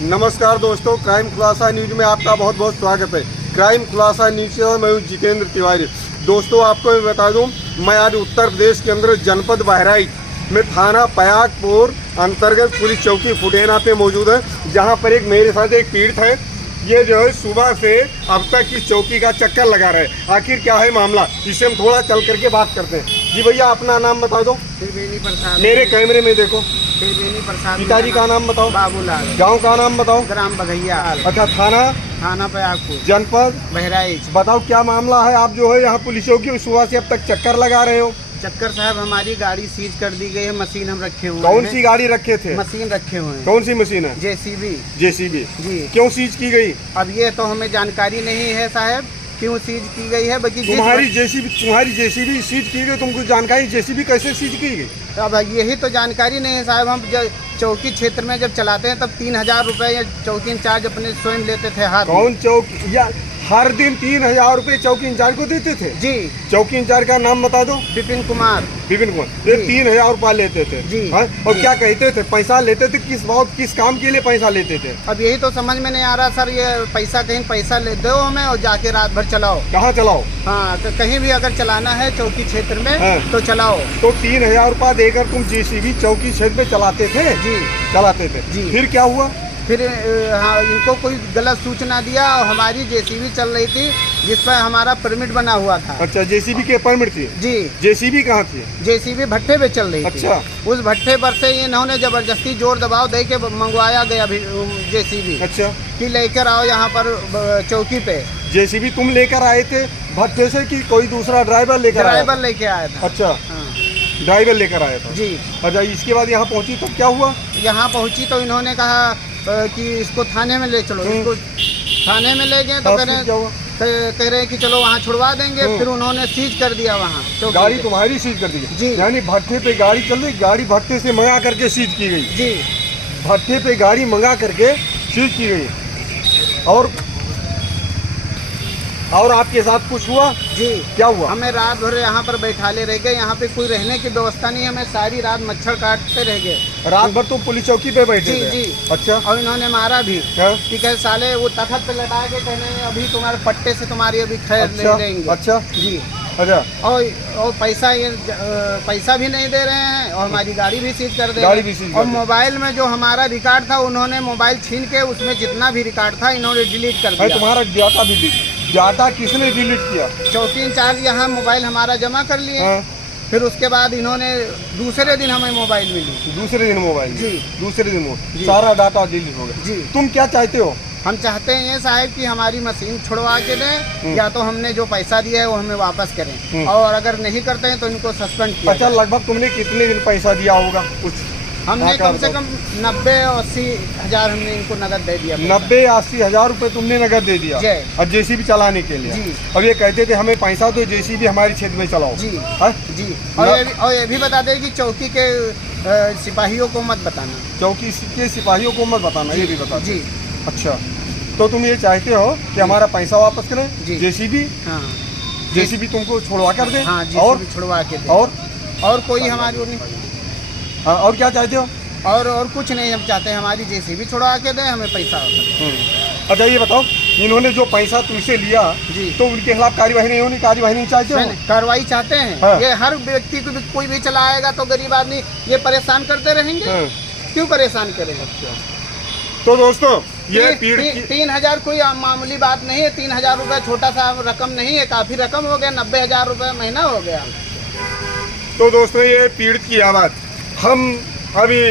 नमस्कार दोस्तों, क्राइम खुलासा न्यूज में आपका बहुत बहुत स्वागत है। क्राइम खुलासा न्यूज से मैं हूं जितेंद्र तिवारी। दोस्तों, आपको मैं बता दूं, मैं आज उत्तर प्रदेश के अंदर जनपद बहराइच में थाना पयागपुर अंतर्गत पुलिस चौकी फुटेना पे मौजूद है, जहां पर एक मेरे साथ एक पीड़ित है। ये जो है सुबह से अब तक इस चौकी का चक्कर लगा रहे। आखिर क्या है मामला, इसे हम थोड़ा चल करके बात करते हैं। जी भैया, अपना नाम बता दो। त्रिवेणी प्रसाद। मेरे कैमरे में देखो। त्रिवेणी प्रसाद। पिताजी का नाम बताओ। बाबूलाल। गांव का नाम बताओ। ग्राम बघैया। अच्छा, थाना पयागपुर, जनपद बहराइच। बताओ क्या मामला है। आप जो है यहाँ पुलिस चौकी सुबह से अब तक चक्कर लगा रहे हो। चक्कर साहब, हमारी गाड़ी सीज कर दी गई है। मशीन हम रखे हुए हैं। कौन सी गाड़ी रखे थे? मशीन रखे हुए हैं। कौन सी मशीन है? जेसीबी। जेसीबी जी। क्यों सीज की गई? अब ये तो हमें जानकारी नहीं है साहब, क्यों सीज की गई है। बाकी तुम्हारी जेसीबी सीज की गई, तुमको जानकारी जेसीबी कैसे सीज की गई? अब यही तो जानकारी नहीं है साहब। हम जब चौकी क्षेत्र में जब चलाते हैं तब 3000 रुपये या चौकी इंचार्ज अपने स्वयं लेते थे हाथ। कौन चौकी? या हर दिन 3000 रुपए चौकी इंचार्ज को देते थे? जी। चौकी इंचार्ज का नाम बता दो। विपिन कुमार। विपिन कुमार। ये 3000 रुपया लेते थे जी। और क्या कहते थे? पैसा लेते थे किस काम के लिए पैसा लेते थे? अब यही तो समझ में नहीं आ रहा सर। ये पैसा कहीं पैसा ले दो हमें और जाके रात भर चलाओ। कहाँ चलाओ? हाँ, तो कहीं भी अगर चलाना है चौकी क्षेत्र में हाँ। तो चलाओ। तो 3000 रुपया देकर तुम जेसीबी चौकी क्षेत्र में चलाते थे? जी। चलाते थे जी। फिर क्या हुआ? फिर हाँ, इनको कोई गलत सूचना दिया और हमारी जेसीबी चल रही थी जिस पर हमारा परमिट बना हुआ था। अच्छा, जेसीबी के परमिट थी? जी। जेसीबी कहाँ थी? जेसीबी भट्ठे पे चल रही थी। अच्छा। उस भट्ठे पर से इन्होंने जबरदस्ती जोर दबाव दे के मंगवाया गया जेसीबी। अच्छा, कि लेकर आओ यहाँ पर चौकी पे। जेसीबी तुम लेकर आए थे भट्टे से कि कोई दूसरा ड्राइवर लेकर आया? ड्राइवर लेके आया था। अच्छा, हाँ। ड्राइवर लेकर आया था। जी। अच्छा, इसके बाद यहाँ पहुंची तो क्या हुआ? यहाँ पहुंची तो इन्होंने कहा कि इसको थाने में ले चलो। इसको थाने में ले गए तो कह रहे हैं कि चलो वहाँ छुड़वा देंगे। फिर उन्होंने सीज कर दिया वहाँ। गाड़ी तुम्हारी सीज कर दी? जी। यानी भट्टे पे गाड़ी चल रही, गाड़ी भट्टे से मंगा करके सीज की गई? जी। भट्टे पे गाड़ी मंगा करके सीज की गई। और आपके साथ कुछ हुआ? जी। क्या हुआ? हमें रात भर यहाँ पर बैठाले रह गए। यहाँ पे कोई रहने की व्यवस्था नहीं। हमें सारी रात मच्छर काटते रह गए। रात भर तो पुलिस चौकी पे बैठे थे? जी। अच्छा। और इन्होंने मारा भी। हाँ? कि कहे साले वो तखत पे लटा के कहने अभी तुम्हारे पट्टे से तुम्हारी अभी खैर ले लेंगे। अच्छा जी। अच्छा। और पैसा भी नहीं दे रहे हैं और हमारी गाड़ी भी सीज कर दे रहे हैं। और मोबाइल में जो हमारा रिकॉर्ड था उन्होंने मोबाइल छीन के उसमें जितना भी रिकॉर्ड था इन्होंने डिलीट कर दिया। तुम्हारा डाटा भी डाटा किसने डिलीट किया? चौकी इंचार्ज यहाँ मोबाइल हमारा जमा कर लिए। हाँ। फिर उसके बाद इन्होंने दूसरे दिन हमें मोबाइल मिली। दूसरे दिन मोबाइल? जी। दूसरे दिन सारा डाटा डिलीट हो गया। जी। तुम क्या चाहते हो? हम चाहते हैं ये साहब कि हमारी मशीन छुड़वा के दें, या तो हमने जो पैसा दिया है वो हमें वापस करें, और अगर नहीं करते हैं तो इनको सस्पेंड किया। अच्छा, लगभग तुमने कितने दिन पैसा दिया होगा? कुछ हमने कम से कम 90-80 हज़ार हमने इनको नगद दे दिया। 90-80 हज़ार रुपए तुमने नगद दे दिया और जेसीबी चलाने के लिए? जी। अब ये कहते थे हमें पैसा दो, जेसीबी हमारे क्षेत्र में चलाओ। जी। जी। और ये भी बता दें कि चौकी के सिपाहियों को मत बताना। चौकी के सिपाहियों को मत बताना, ये भी बता। जी। अच्छा, तो तुम ये चाहते हो कि हमारा पैसा वापस करें? जी। जेसीबी? हाँ। जेसीबी तुमको छुड़वा कर दें? हाँ, और छुड़वा के दें। और कोई हमारी वो नहीं। हाँ, और क्या चाहते हो? और कुछ नहीं हम चाहते हैं, हमारी जेसीबी छुड़वा के दें, हमें पैसा वापस। अच्छा, ये बताओ, इन्होंने जो पैसा तुमसे लिया जी, तो उनके खिलाफ कार्यवाही नहीं होनी? कार्यवाही नहीं चाहते हो? कार्रवाई चाहते हैं। हाँ। ये हर व्यक्ति को कोई भी चलाएगा तो गरीब आदमी ये परेशान करते रहेंगे। हाँ। क्यों परेशान करेगा? तो दोस्तों, ये पीड़ित 3000 कोई मामूली बात नहीं है। 3000 रुपये छोटा सा रकम नहीं है, काफी रकम हो गया। 90,000 रुपये महीना हो गया। तो दोस्तों, ये पीड़ित की आवाज़ हम अभी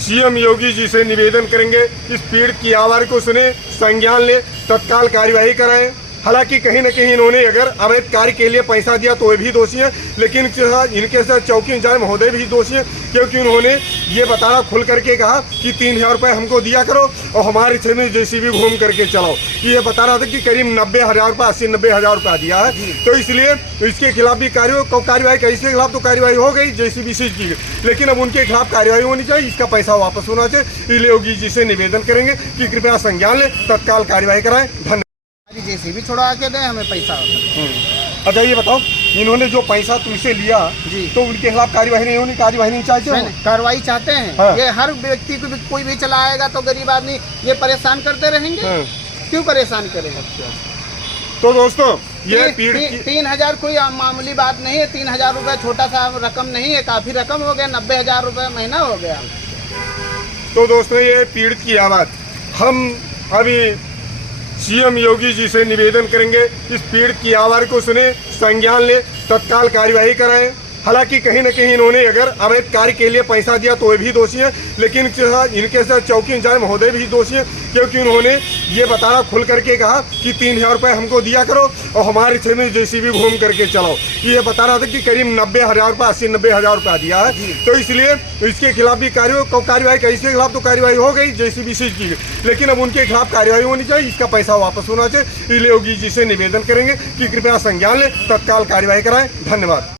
सीएम योगी जी से निवेदन करेंगे, इस पीड़ित की आवाज़ को सुने, संज्ञान ले, तत्काल कार्यवाही कराएं। हालांकि कहीं न कहीं इन्होंने अगर अवैध कार्य के लिए पैसा दिया तो वे भी दोषी हैं, लेकिन इनके साथ चौकी इंचार्ज महोदय भी दोषी हैं, क्योंकि उन्होंने ये बताना खुल करके कहा कि 3000 रुपये हमको दिया करो और हमारे क्षेत्र में जेसीबी घूम करके चलाओ। ये बता रहा था कि करीब 90,000 रुपये, 80-90,000 रुपया दिया है। तो इसलिए इसके खिलाफ भी कार्यवाही का, इसके खिलाफ तो कार्यवाही हो गई, जेसीबी सीज की गई, लेकिन अब उनके खिलाफ कार्यवाही होनी चाहिए, इसका पैसा वापस होना चाहिए। इसलिए योगी जी से निवेदन करेंगे कि कृपया संज्ञान लें, तत्काल कार्यवाही कराएं। धन्यवाद। जेसीबी छुड़वा के दें, हमें पैसा वापस। अच्छा, ये बताओ, इन्होंने जो पैसा तुमसे लिया जी। तो उनके खिलाफ कार्यवाही नहीं होनी, कार्यवाही नहीं चाहते हो? नहीं, कार्रवाई चाहते हैं। हाँ। ये हर व्यक्ति को भी कोई भी चलाएगा तो गरीब आदमी ये परेशान करते रहेंगे। हाँ। क्यों परेशान करेगा? तो दोस्तों ये पीड़ की 3,000 कोई मामूली बात नहीं है। 3,000 रुपये छोटा सा रकम नहीं है, काफी रकम हो गया। 90,000 रुपये महीना हो गया। तो दोस्तों ये पीड़ित की आवाज़ हम अभी सीएम योगी जी से निवेदन करेंगे, इस पीड़ित की आवाज़ को सुने, संज्ञान ले, तत्काल कार्यवाही कराएं। हालांकि कहीं न कहीं इन्होंने अगर अवैध कार्य के लिए पैसा दिया तो वे भी दोषी हैं, लेकिन इनके साथ चौकी इंचार्ज महोदय भी दोषी हैं, क्योंकि उन्होंने ये बताना खुल करके कहा कि 3,000 रुपये हमको दिया करो और हमारे क्षेत्र में जेसीबी घूम करके चलाओ। ये बता रहा था कि करीब 90,000 रुपये, 80-90,000 रुपया दिया है। तो इसलिए इसके खिलाफ भी कार्यवाही का, इसके खिलाफ तो कार्यवाही हो गई, जेसीबी सीज की गई, लेकिन अब उनके खिलाफ कार्यवाही होनी चाहिए, इसका पैसा वापस होना चाहिए। इसलिए योगी जी से निवेदन करेंगे कि कृपया संज्ञान लें, तत्काल कार्यवाही कराएं। धन्यवाद।